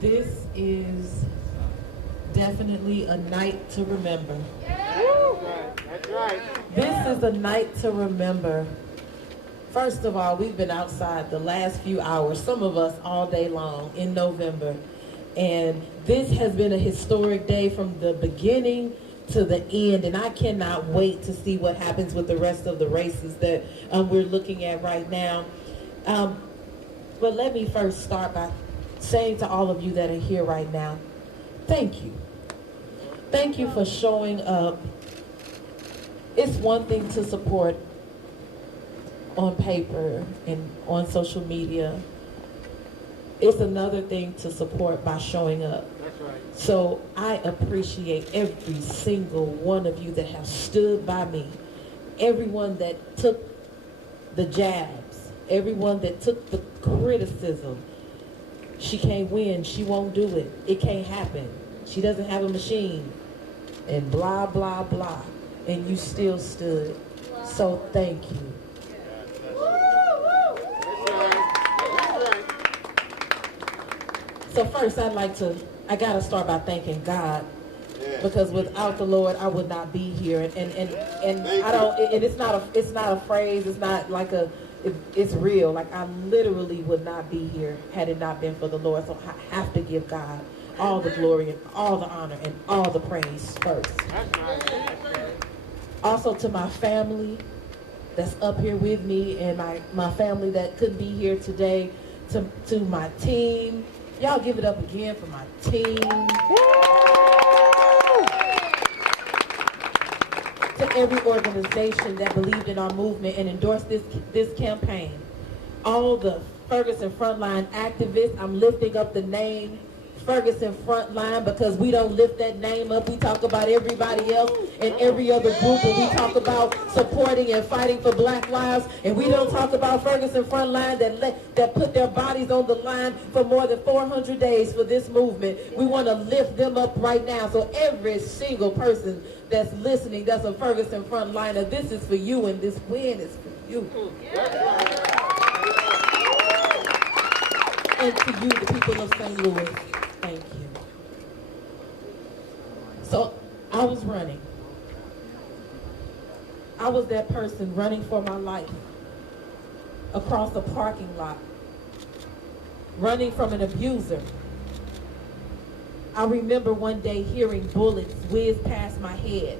This is definitely a night to remember. That's right. This is a night to remember. First of all, we've been outside the last few hours, some of us all day long in November. And this has been a historic day from the beginning to the end. And I cannot wait to see what happens with the rest of the races that we're looking at right now. But let me first start by saying to all of you that are here right now, thank you. Thank you for showing up. It's one thing to support on paper and on social media. It's another thing to support by showing up. That's right. So I appreciate every single one of you that have stood by me. Everyone that took the jabs. Everyone that took the criticism. She can't win. She won't do it. It can't happen. She doesn't have a machine. And blah, blah, blah. And you still stood. Wow. So thank you. So first I gotta start by thanking God. Because without the Lord, I would not be here. And I don't, and it's not a phrase, it's not like it's real. Like I literally would not be here had it not been for the Lord. So I have to give God all the glory and all the honor and all the praise first. Also to my family that's up here with me and my family that couldn't be here today, to my team. Y'all give it up again for my team. To every organization that believed in our movement and endorsed this campaign. All the Ferguson Frontline activists, I'm lifting up the name Ferguson Frontline because we don't lift that name up. We talk about everybody else and every other group, and we talk about supporting and fighting for Black lives, and we don't talk about Ferguson Frontline that put their bodies on the line for more than 400 days for this movement. We want to lift them up right now. So every single person that's listening, that's a Ferguson Frontliner, this is for you, and this win is for you. And to you, the people of St. Louis, thank you. So I was running. I was that person running for my life across a parking lot, running from an abuser. I remember one day hearing bullets whiz past my head.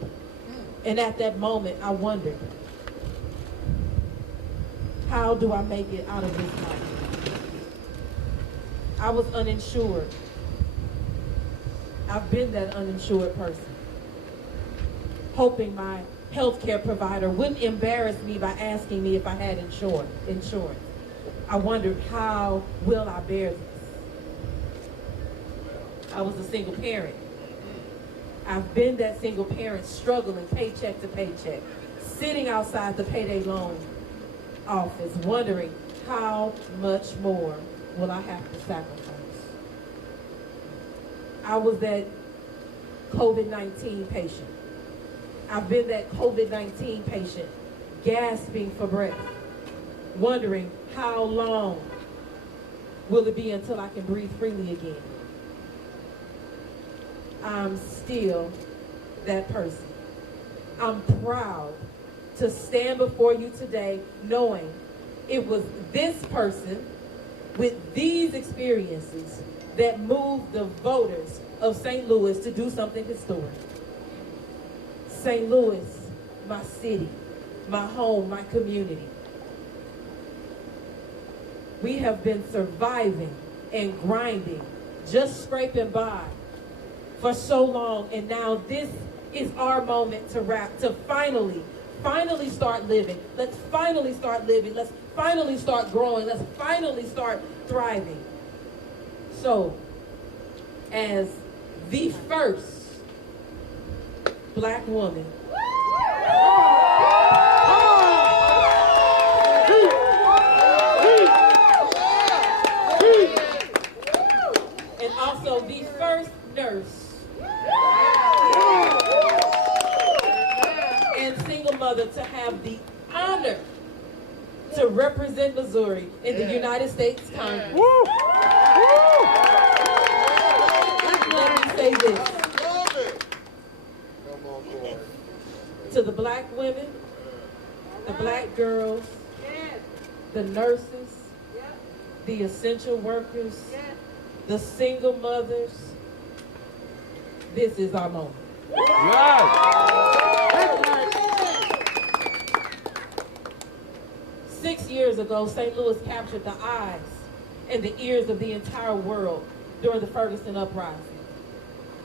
And at that moment, I wondered, how do I make it out of this life? I was uninsured. I've been that uninsured person, hoping my healthcare provider wouldn't embarrass me by asking me if I had insurance. I wondered, how will I bear this? I was a single parent. I've been that single parent struggling paycheck to paycheck, sitting outside the payday loan office, wondering how much more will I have to sacrifice. I was that COVID-19 patient. I've been that COVID-19 patient, gasping for breath, wondering how long will it be until I can breathe freely again. I'm still that person. I'm proud to stand before you today knowing it was this person with these experiences that moved the voters of St. Louis to do something historic. St. Louis, my city, my home, my community. We have been surviving and grinding, just scraping by for so long, and now this is our moment to finally start living. Let's finally start living. Let's finally start growing. Let's finally start thriving. So, as the first Black woman and also the first nurse and single mother to have the honor to represent Missouri in the United States Congress. women, the black girls, the nurses, the essential workers, the single mothers. This is our moment. Right. 6 years ago, St. Louis captured the eyes and the ears of the entire world during the Ferguson uprising.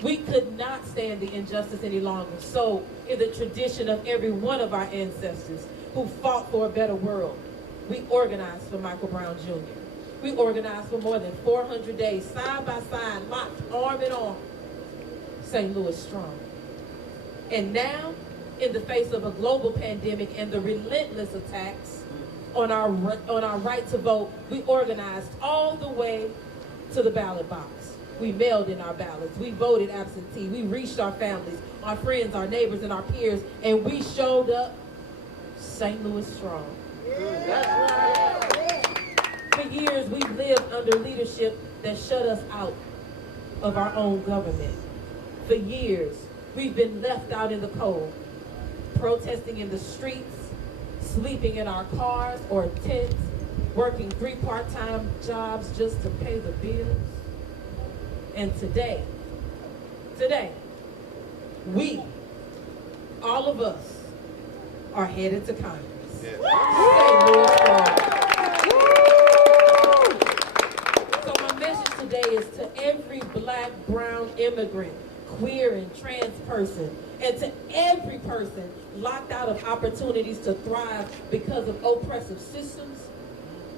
We could not stand the injustice any longer. So, in the tradition of every one of our ancestors who fought for a better world, we organized for Michael Brown Jr. We organized for more than 400 days, side by side, locked arm in arm, St. Louis strong. And now, in the face of a global pandemic and the relentless attacks on our right to vote, we organized all the way to the ballot box. We mailed in our ballots. We voted absentee. We reached our families, our friends, our neighbors, and our peers, and we showed up St. Louis strong. For years, we've lived under leadership that shut us out of our own government. For years, we've been left out in the cold, protesting in the streets, sleeping in our cars or tents, working 3 part-time jobs just to pay the bills. And today, we, all of us, are headed to Congress. Yes. So my message today is to every black, brown immigrant, queer and trans person, and to every person locked out of opportunities to thrive because of oppressive systems,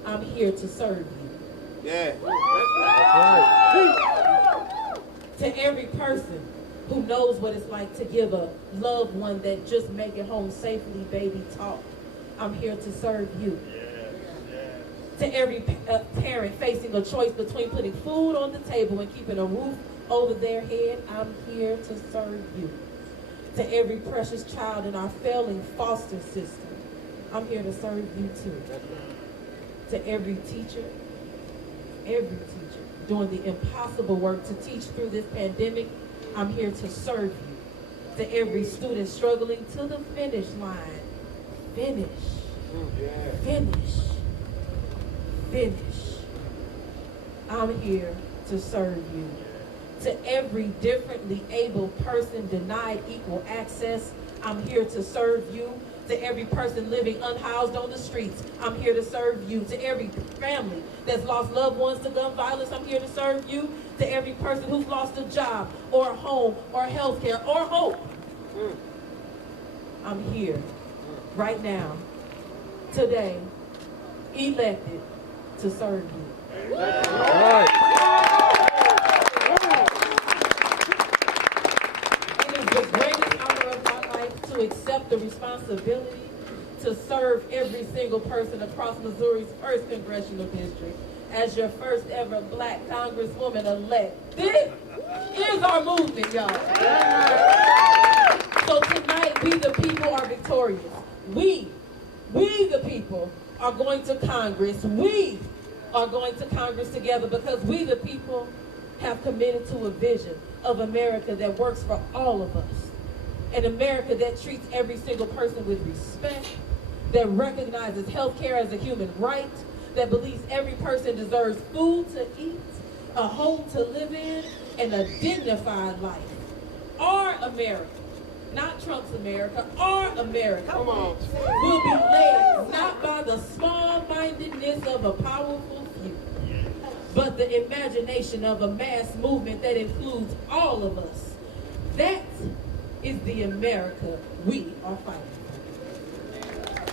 I'm here to serve you. Yeah. To every person who knows what it's like to give a loved one that just make it home safely baby talk, I'm here to serve you. To every parent facing a choice between putting food on the table and keeping a roof over their head, I'm here to serve you. To every precious child in our failing foster system, I'm here to serve you too. To every teacher doing the impossible work to teach through this pandemic, I'm here to serve you. To every student struggling to the finish line, finish. I'm here to serve you. To every differently able person denied equal access, I'm here to serve you. To every person living unhoused on the streets, I'm here to serve you. To every family that's lost loved ones to gun violence, I'm here to serve you. To every person who's lost a job or a home or health care or hope, I'm here right now, today, elected to serve you. The greatest honor of my life to accept the responsibility to serve every single person across Missouri's 1st Congressional District as your first ever black congresswoman-elect. This is our movement, y'all. So tonight, we the people are victorious. We the people are going to Congress. We are going to Congress together because we the people have committed to a vision of America that works for all of us. An America that treats every single person with respect, that recognizes health care as a human right, that believes every person deserves food to eat, a home to live in, and a dignified life. Our America, not Trump's America, our America will be led not by the small-mindedness of a powerful few, but the imagination of a mass movement that includes all of us. That is the America we are fighting.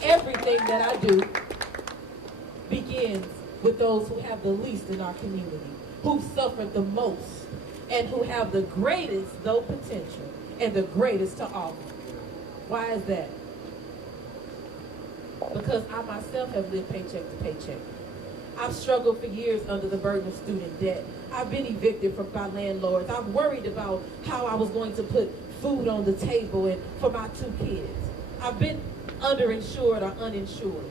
Everything that I do begins with those who have the least in our community, who suffered the most, and who have the greatest, though, potential, and the greatest to offer. Why is that? Because I myself have lived paycheck to paycheck. I've struggled for years under the burden of student debt. I've been evicted from my landlords. I've worried about how I was going to put food on the table and for my 2 kids. I've been underinsured or uninsured.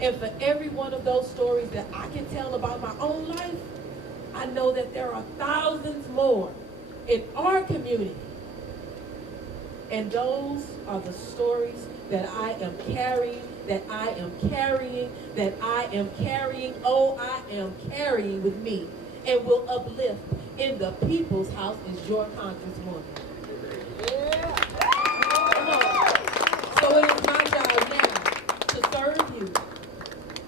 And for every one of those stories that I can tell about my own life, I know that there are thousands more in our community And those are the stories that I am carrying, that I am carrying, that I am carrying. Oh, I am carrying with me and will uplift in the people's house is your congresswoman. Yeah. Come on. So it is my job now to serve you.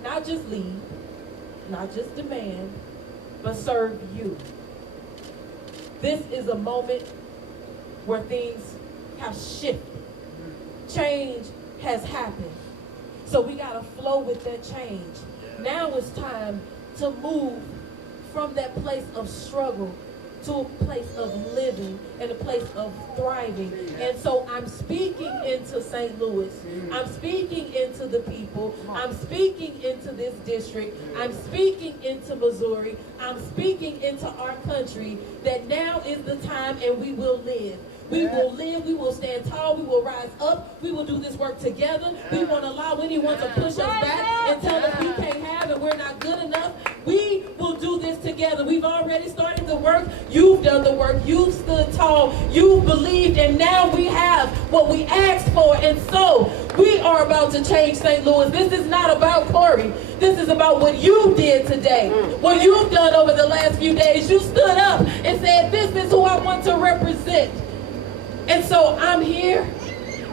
Not just lead, not just demand, but serve you. This is a moment where things have shifted. Change has happened. So we got to flow with that change. Now it's time to move from that place of struggle to a place of living and a place of thriving. And so I'm speaking into St. Louis. I'm speaking into the people. I'm speaking into this district. I'm speaking into Missouri. I'm speaking into our country that now is the time and we will live. We will live, we will stand tall, we will rise up, we will do this work together. We won't allow anyone to push us back and tell us we can't have and we're not good enough. We will do this together. We've already started the work. You've done the work. You've stood tall. You've believed, and now we have what we asked for. And so we are about to change St. Louis. This is not about Cori. This is about what you did today, what you've done over the last few days. You stood up and said, this is who I want to represent. And so I'm here,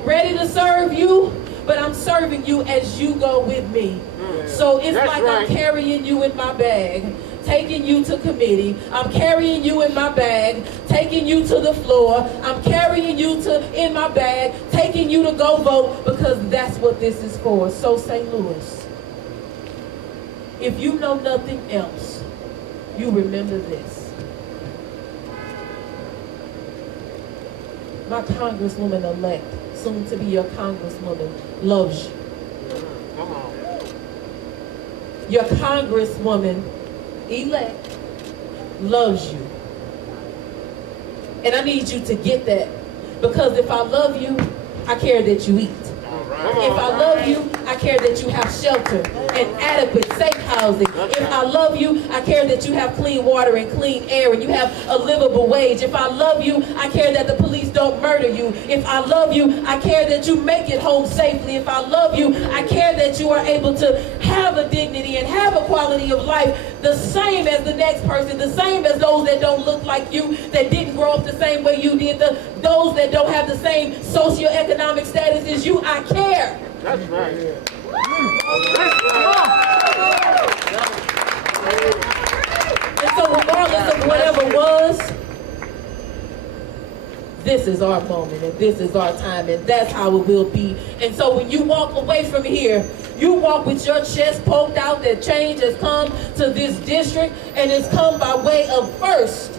ready to serve you, but I'm serving you as you go with me. So it's like I'm carrying you in my bag, taking you to committee. I'm carrying you in my bag, taking you to the floor. I'm carrying you in my bag, taking you to go vote, because that's what this is for. So St. Louis, if you know nothing else, you remember this. My congresswoman-elect, soon to be your congresswoman, loves you. Come on. Your congresswoman-elect loves you. And I need you to get that, because if I love you, I care that you eat. If I love you, I care that you have shelter and adequate, safe housing. If I love you, I care that you have clean water and clean air and you have a livable wage. If I love you, I care that the police don't murder you. If I love you, I care that you make it home safely. If I love you, I care that you are able to have a dignity and have a quality of life the same as the next person, the same as those that don't look like you, that didn't grow up the same way you did, those that don't have the same socioeconomic status as you. I care. That's right. And so regardless of whatever was, this is our moment and this is our time and that's how it will be. And so when you walk away from here, you walk with your chest poked out that change has come to this district, and it's come by way of first,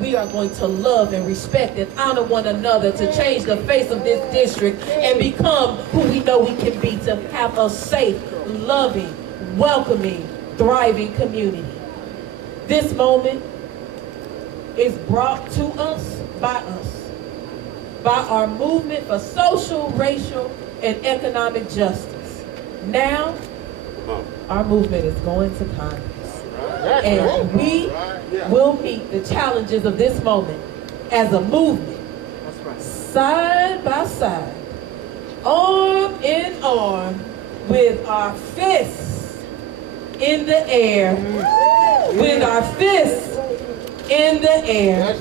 we are going to love and respect and honor one another to change the face of this district and become who we know we can be, to have a safe, loving, welcoming, thriving community. This moment is brought to us by our movement for social, racial, and economic justice. Now, our movement is going to Congress. And we will meet the challenges of this moment as a movement, side by side, arm in arm, with our fists in the air, with our fists in the air,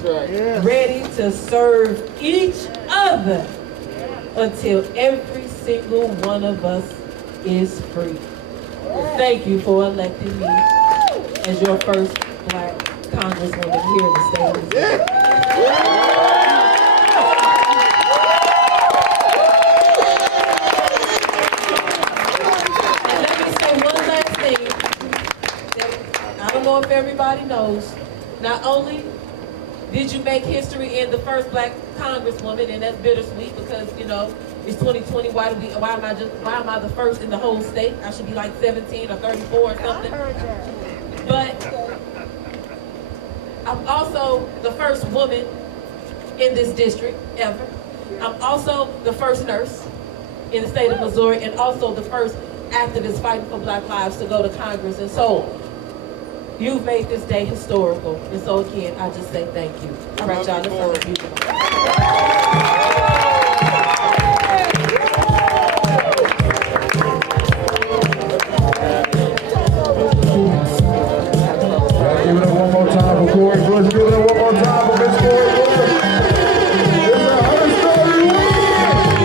ready to serve each other until every single one of us is free. Thank you for electing me as your first Black congresswoman here in the state of Missouri. And let me say one last thing that I don't know if everybody knows. Not only did you make history in the first Black congresswoman, and that's bittersweet because, you know, it's 2020. Why am I the first in the whole state? I should be like 17 or 34 or something. But I'm also the first woman in this district ever. I'm also the first nurse in the state of Missouri, and also the first activist fighting for Black lives to go to Congress. And so you've made this day historical. And so again, I just say thank you. All right, y'all, let's celebrate. Let's give it up one more time.